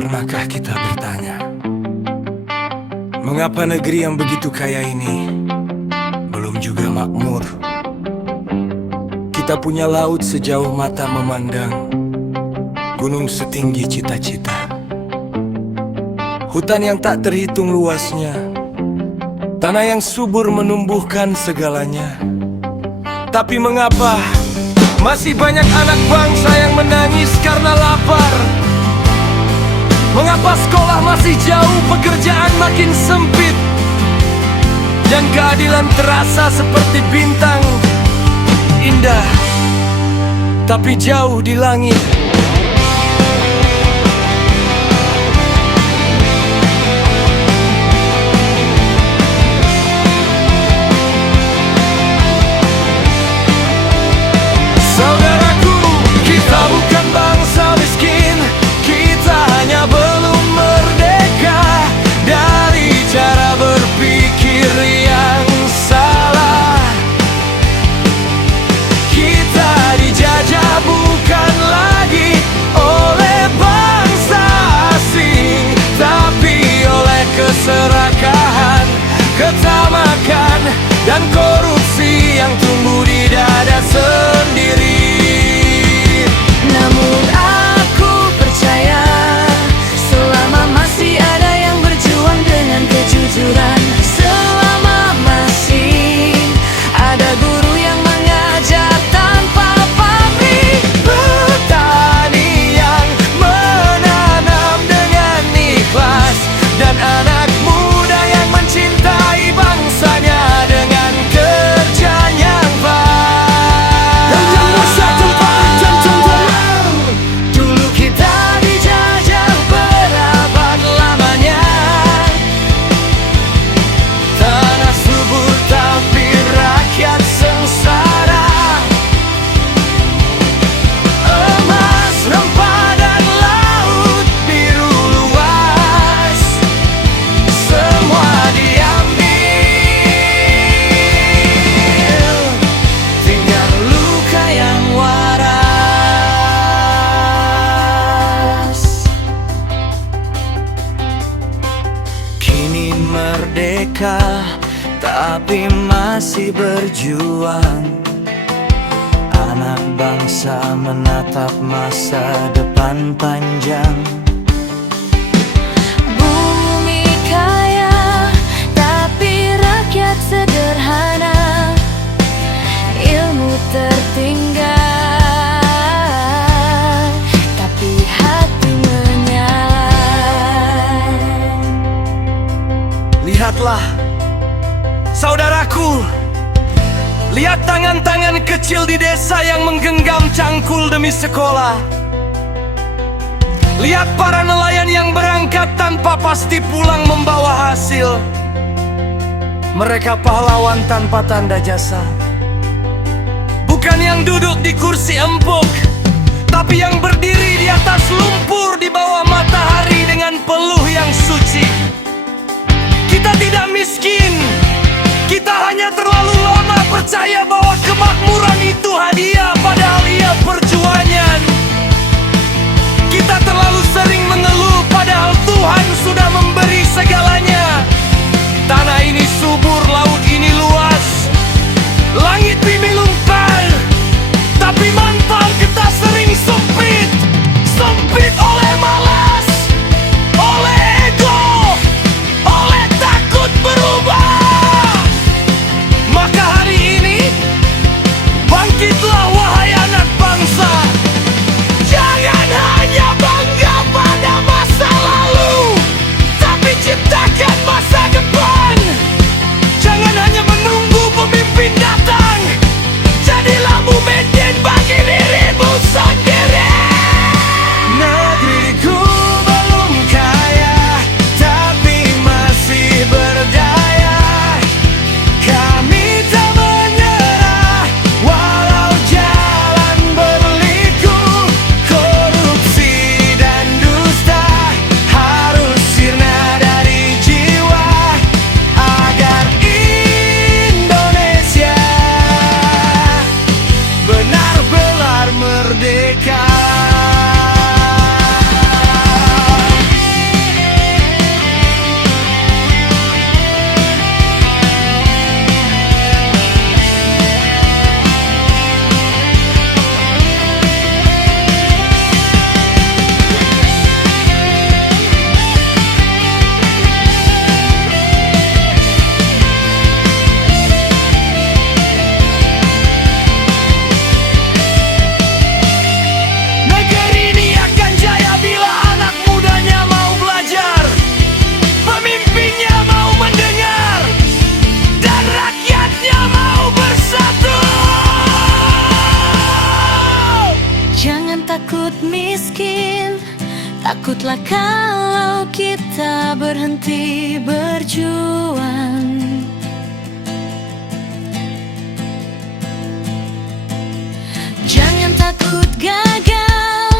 Pernahkah kita bertanya, mengapa negeri yang begitu kaya ini belum juga makmur? Kita punya laut sejauh mata memandang, gunung setinggi cita-cita, hutan yang tak terhitung luasnya, tanah yang subur menumbuhkan segalanya. Tapi mengapa masih banyak anak bangsa yang menangis karena lapar? Mengapa sekolah masih jauh, pekerjaan makin sempit, dan keadilan terasa seperti bintang indah tapi jauh di langit? Saudaraku, kita bukan bangsa miskin, kita hanya belum merdeka dari cara berpikir yang salah. Kita dijajah bukan lagi oleh bangsa asing, tapi oleh keserakahan, ketamakan, dan korupsi yang tumbuh di dada sendiri. Namun aku percaya, selama masih ada yang berjuang dengan kejujuran, selama masih ada guru yang mengajar tanpa pamrih, Petani yang menanam dengan ikhlas, dan anak muda yang mencintai bangsanya dengan kerja yang baik. Dulu kita dijajah berabad lamanya, tanah subur tapi rakyat sengsara. Emas, rempah, dan laut biru luas, semua diambil, tinggal luka yang waras. Kini merdeka tapi masih berjuang, anak bangsa menatap masa depan panjang. bumi kaya tapi rakyat sederhana, ilmu tertinggal tapi hati menyala. Lihatlah, saudaraku, lihat tangan-tangan kecil di desa yang menggenggam cangkul demi sekolah. Lihat para nelayan yang berangkat tanpa pasti pulang membawa hasil. Mereka pahlawan tanpa tanda jasa, bukan yang duduk di kursi empuk, tapi yang berdiri di atas lumpur di bawah matahari dengan peluh yang suci. Kita tidak miskin, kita hanya terlalu lama percaya bahwa kemakmuran itu hadiah padahal ia perjuangan. Kita terlalu sering mengeluh padahal Tuhan sudah memberi segalanya. Tanah ini subur, laut ini luas, langit bumi lumpur, tapi manfaat kita sering sempit. miskin. Takutlah kalau kita berhenti berjuang. Jangan takut gagal,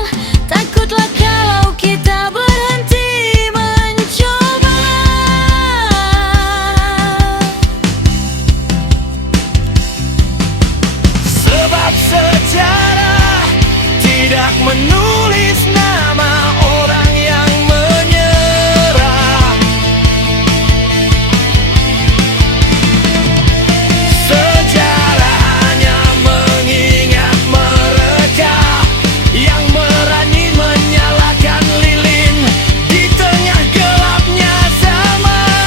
takutlah kalau kita berhenti mencoba. Sebab sejarah tidak menulis nama orang yang menyerah. Sejarah hanya mengingat mereka yang berani menyalakan lilin di tengah gelapnya zaman.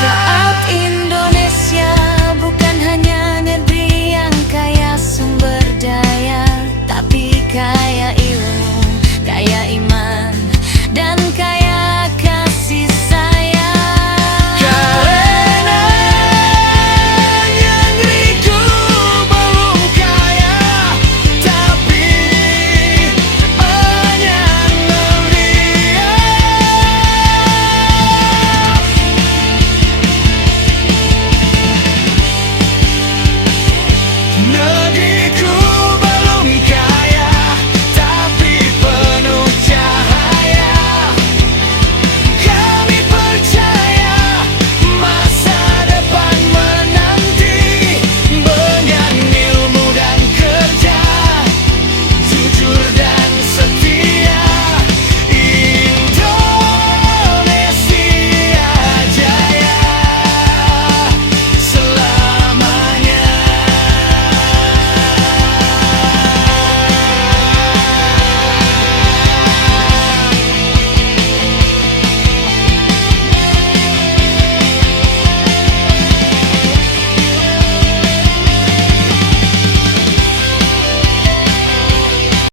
Saat Indonesia bukan hanya negeri yang kaya sumber daya, tapi kaya